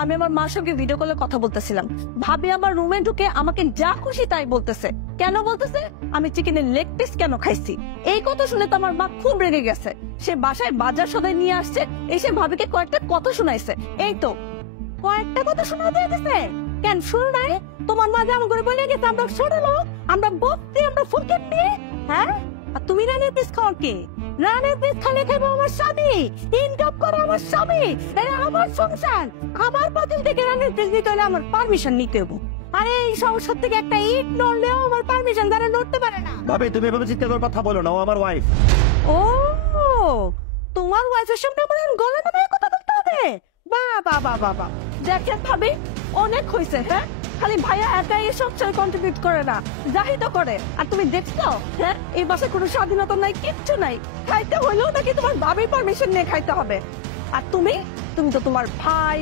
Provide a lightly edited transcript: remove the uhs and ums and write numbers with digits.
আমি আমার মার সঙ্গে ভিডিও কলে কথা বলতেছিলাম, ভাবি আমার রুমে ঢুকে আমাকে যা খুশি তাই বলতেছে। কেন বলতেছে? আমি চিকেনের লেগ পিস কেন খাইছি। এই কথা শুনে তো আমার মা খুব রেগে গেছে। সে বাসায় বাজার সদাই নিয়ে আসছে, এসে ভাবিকে কয়েকটা কথা শোনাইছে। এই তো কয়েকটা কথা শোনা দিতেছে। কেন শুনো নাই? তোমার মা যেমন করে বলে গেছে আমরা ছোট লোক, আমরা বকতে, আমরা ফুকেট নিয়ে। হ্যাঁ, আর তুমি রানের পিস খাও কি? রানের পিস খালে খাইবো আমার স্বামী, ইনকাম করে আমার স্বামী, আমার সংসার, আমার পাতিল থেকে রানের পিস নিতে হলে আমার পারমিশন নিতে হবো। আরে এই সংসার থেকে একটা ইট নড়লেও আমার পারমিশন দ্বারা নড়তে পারে না। ভাবি তুমি এভাবে চিৎকার করে কথা বলো না, ও আমার ওয়াইফ। ও, তোমার ওয়াইফের সামনে আমার গলা নামিয়ে কথা বলতে হবে? বাবা বাবা বাবা, দেখেন ভাবি, অনেক হয়েছে। হ্যাঁ, খালি ভাইয়া একাই এসব কন্ট্রিবিউট করে না, যাই তো করে। আর তুমি দেখছো, হ্যাঁ, এই বাসায় কোনো স্বাধীনতা নাই, কিচ্ছু নাই। খাইতে হলেও নাকি তোমার ভাবির পারমিশন নিয়ে খাইতে হবে। আর তুমি তুমি তো তোমার ভাই